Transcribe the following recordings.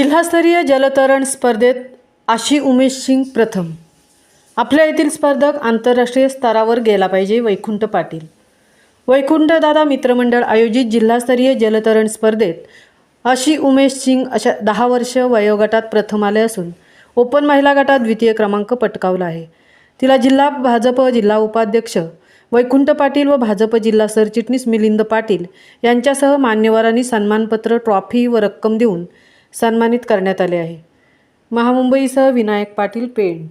जिल्हास्तरीय जलतरण स्पर्धेत आशी उमेश सिंग प्रथम। आपल्या येथील स्पर्धक आंतरराष्ट्रीय स्तरावर गेला पाहिजे। वैकुंठ पाटील। वैकुंठदादा मित्रमंडळ आयोजित जिल्हास्तरीय जलतरण स्पर्धेत आशी उमेश सिंग अशा 10 वर्ष वयोगटात प्रथम आले असून ओपन महिला गटात द्वितीय क्रमांक पटकावला आहे। तिला जिल्हा भाजप जिल्हा उपाध्यक्ष वैकुंठ पाटील व भाजप जिल्हा सरचिटणीस मिलिंद पाटील यांच्यासह मान्यवरांनी सन्मानपत्र, ट्रॉफी व रक्कम देऊन सन्मानित करण्यात आले आहे। महामुंबईसह विनायक पाटील, पेण।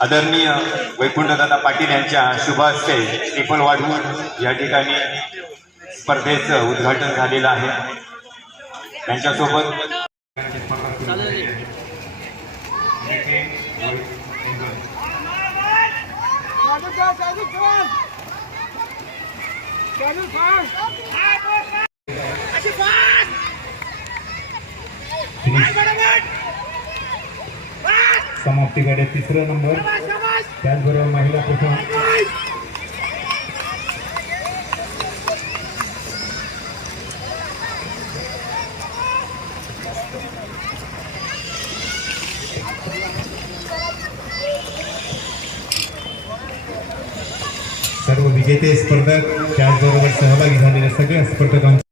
आदरणीय वैकुंठदादा पाटील यांच्या शुभ हस्ते स्टीफन वाढवून या ठिकाणी स्पर्धेचं उद्घाटन झालेलं आहे। त्यांच्यासोबत समाप्तीकडे 3रा नंबर, त्याचबरोबर महिला प्रथम। सर्व विजेते स्पर्धक त्याचबरोबर सहभागी झालेल्या सगळ्या स्पर्धकांचे